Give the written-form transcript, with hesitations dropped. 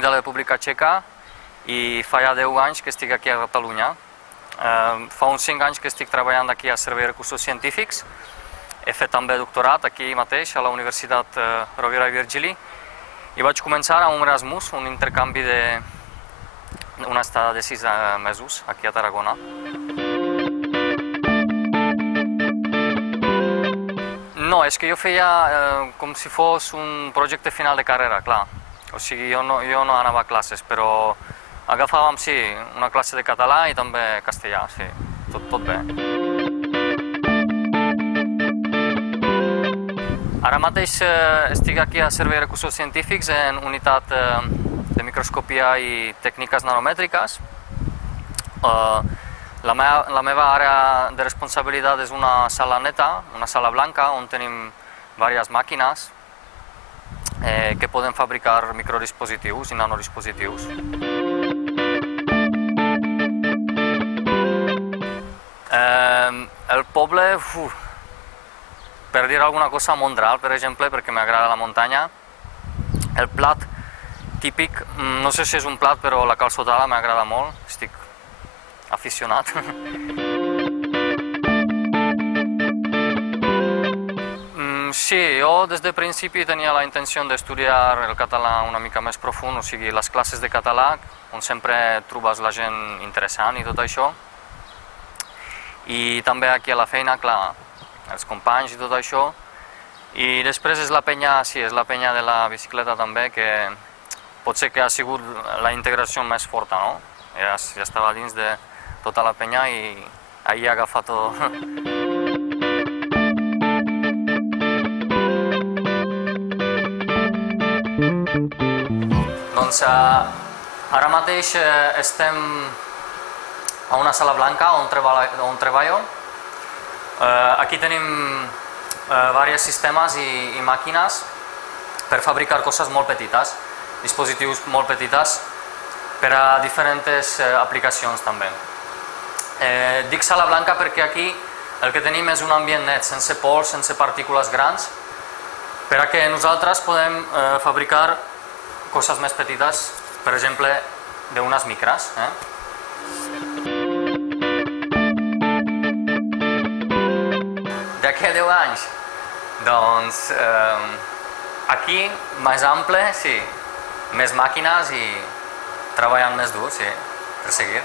vinc de la República Txeca i fa ja 10 anys que estic aquí a Catalunya. Fa uns 5 anys que estic treballant aquí al Servei de Recursos Científics. He fet també doctorat aquí mateix, a la Universitat Rovira i Virgili, i vaig començar amb un erasmus, un intercanvi d'una estada de 6 mesos aquí a Tarragona. No, és que jo feia com si fos un projecte final de carrera, clar. O sigui, jo no anava a classes, però agafàvem, sí, una classe de català i també castellà, sí, tot bé. Ara mateix estic aquí al Servei de Recursos Científics en unitat de microscopia i tècniques nanomètriques. La meva àrea de responsabilitat és una sala neta, una sala blanca, on tenim diverses màquines que poden fabricar microdispositius i nanodispositius. El poble, per dir alguna cosa, Montreal, per exemple, perquè m'agrada la muntanya. El plat típic, no sé si és un plat, però la calçotada m'agrada molt, estic aficionat. Sí, jo des de principi tenia la intenció d'estudiar el català una mica més profund, o sigui, les classes de català, on sempre trobes la gent interessant i tot això. I també aquí a la feina, clar, els companys i tot això. I després és la penya, sí, és la penya de la bicicleta també, que potser que ha sigut la integració més forta, no? Ja estava dins de tota la penya i ahir he agafat tot. Doncs ara mateix estem a una sala blanca on treballo. Aquí tenim diversos sistemes i màquines per fabricar coses molt petites, dispositius molt petites per a diferents aplicacions també. Dic sala blanca perquè aquí el que tenim és un ambient net, sense pols, sense partícules grans, per a que nosaltres podem fabricar coses més petites, per exemple, d'unes micres. D'aquí a 10 anys, doncs aquí més ample, sí, més màquines i treballant més dur, sí, per seguir.